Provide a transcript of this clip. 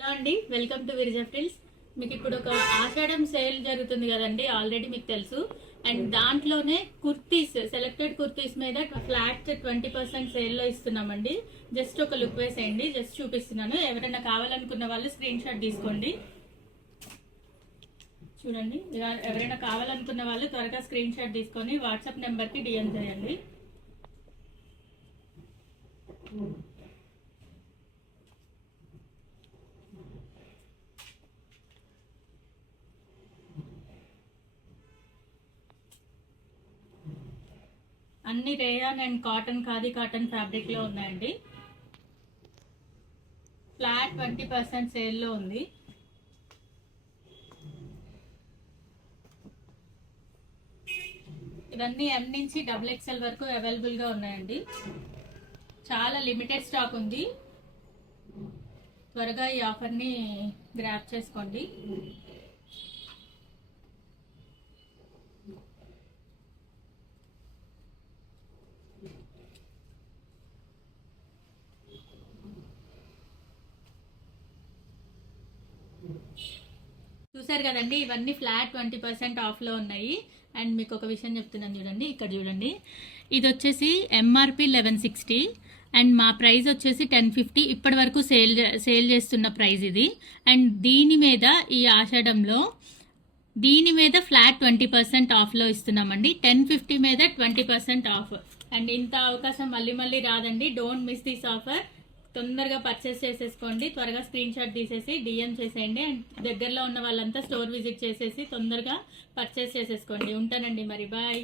Hello అండి, welcome to విరిజా frills. మీకు ఇప్పుడు ఒక ఆషాఢం సేల్ జరుగుతుంది కదండి, ఆల్రెడీ మీకు తెలుసు. అండ్ దాంట్లోనే కుర్తీస్, సెలెక్టెడ్ కుర్తీస్ మీద ఫ్లాట్ 20% సేల్లో ఇస్తున్నామండి. జస్ట్ ఒక లుక్ వేసేయండి, జస్ట్ చూపిస్తున్నాను. ఎవరైనా కావాలనుకున్న వాళ్ళు స్క్రీన్ షాట్ తీసుకోండి. చూడండి, ఎవరైనా కావాలనుకున్న వాళ్ళు త్వరగా స్క్రీన్ షాట్ తీసుకొని వాట్సాప్ నెంబర్కి డిఎం చేయండి. అన్ని rayon and cotton, khadi cotton fabric లో ఉన్నాయండి. ఫ్లాట్ 20% సేల్లో ఉంది. ఇవన్నీ M నుంచి XXL వరకు అవైలబుల్ గా ఉన్నాయండి. చాలా లిమిటెడ్ స్టాక్ ఉంది. త్వరగా ఈ ఆఫర్ని గ్రాప్ చేసుకోండి. చూసారు కదండి, ఇవన్నీ ఫ్లాట్ 20% ఆఫ్లో ఉన్నాయి. అండ్ మీకు ఒక విషయం చెప్తున్నాను చూడండి, ఇక్కడ చూడండి. ఇది వచ్చేసి MRP 1160 అండ్ మా ప్రైస్ వచ్చేసి 1050. ఇప్పటి వరకు సేల్ చేస్తున్న ప్రైస్ ఇది. అండ్ దీని మీద ఈ ఆషాఢంలో దీని మీద ఫ్లాట్ 20% ఆఫ్లో ఇస్తున్నామండి. 1050 మీద 20% ఆఫ్. అండ్ ఇంత అవకాశం మళ్ళీ మళ్ళీ రాదండి. Don't miss this offer. తొందరగా పర్చేస్ చేసేసుకోండి. త్వరగా స్క్రీన్ షాట్ తీసేసి డిఎం చేసేయండి. అండ్ దగ్గరలో ఉన్న వాళ్ళంతా స్టోర్ విజిట్ చేసేసి తొందరగా పర్చేస్ చేసేసుకోండి. ఉంటానండి మరి, బాయ్.